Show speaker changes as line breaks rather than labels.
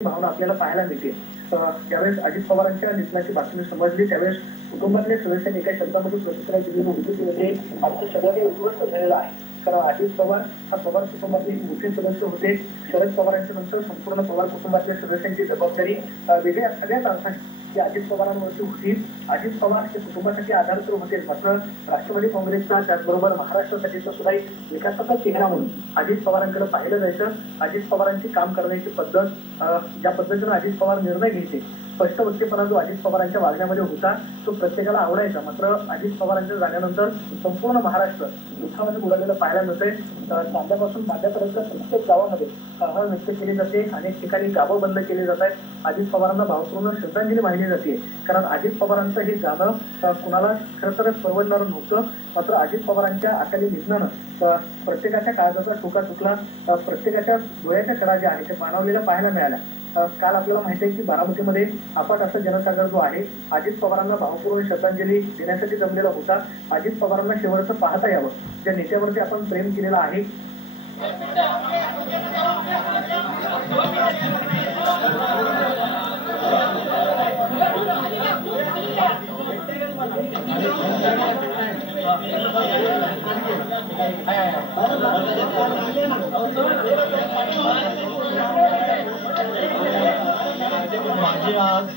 भावना आपल्याला पाहायला मिळते. त्यावेळेस ज्यावेळेस अजित पवारांच्या निधनाची बातमी समजली त्यावेळेस कुटुंबातल्या सदस्यांनी एका शब्दामध्ये प्रतिक्रिया दिली होती की म्हणजे आमचं सगळं काही उद्ध्वस्त झालेलं आहे. कारण अजित पवार हा पवार कुटुंबातले एक मोठे सदस्य होते. शरद पवारांच्या नंतर संपूर्ण पवार कुटुंबातल्या सदस्यांची जबाबदारी वेगळ्या सगळ्याच अर्थाने की अजित पवारांवरती होती. अजित पवार हे कुटुंबासाठी आधार तर होते. मात्र राष्ट्रवादी काँग्रेसचा त्याचबरोबर महाराष्ट्रासाठीचा सुद्धा एक विकासाचा चेहरा म्हणून अजित पवारांकडे पाहिलं जायचं. अजित पवारांची काम करण्याची पद्धत ज्या पद्धतीनं अजित पवार निर्णय घ्यायचे स्पष्ट वक्तेपणा जो अजित पवारांच्या वागण्यामध्ये होता तो प्रत्येकाला आवडायचा. मात्र अजित पवारांच्या जाण्यानंतर संपूर्ण महाराष्ट्र दुःखामध्ये बुडालेलं पाहायला मिळतंय. अं, तांब्यापासून प्रत्येक गावामध्ये हळहळ व्यक्त केली जाते. अनेक ठिकाणी गावं बंद केली जात आहेत. अजित पवारांना भावपूर्ण श्रद्धांजली वाहिली जाते. कारण अजित पवारांचं हे गाणं कुणाला खरं तर परवडणारं नव्हतं. मात्र अजित पवारांच्या अकाली निधनानं प्रत्येकाच्या काळजाचा ठोका चुकला प्रत्येकाच्या डोळ्याच्या कडा ज्या आहेत त्या मानवलेल्या पाहायला मिळाल्या. काल आपल्याला माहिती आहे की बारामतीमध्ये अफाट असा जनसागर जो आहे अजित पवारांना भावपूर्ण श्रद्धांजली देण्यासाठी जमलेला होता. अजित पवारांना शेवटचं पाहता यावं. ज्या नेत्यावरती आपण प्रेम केलेलं आहे.
माझी आज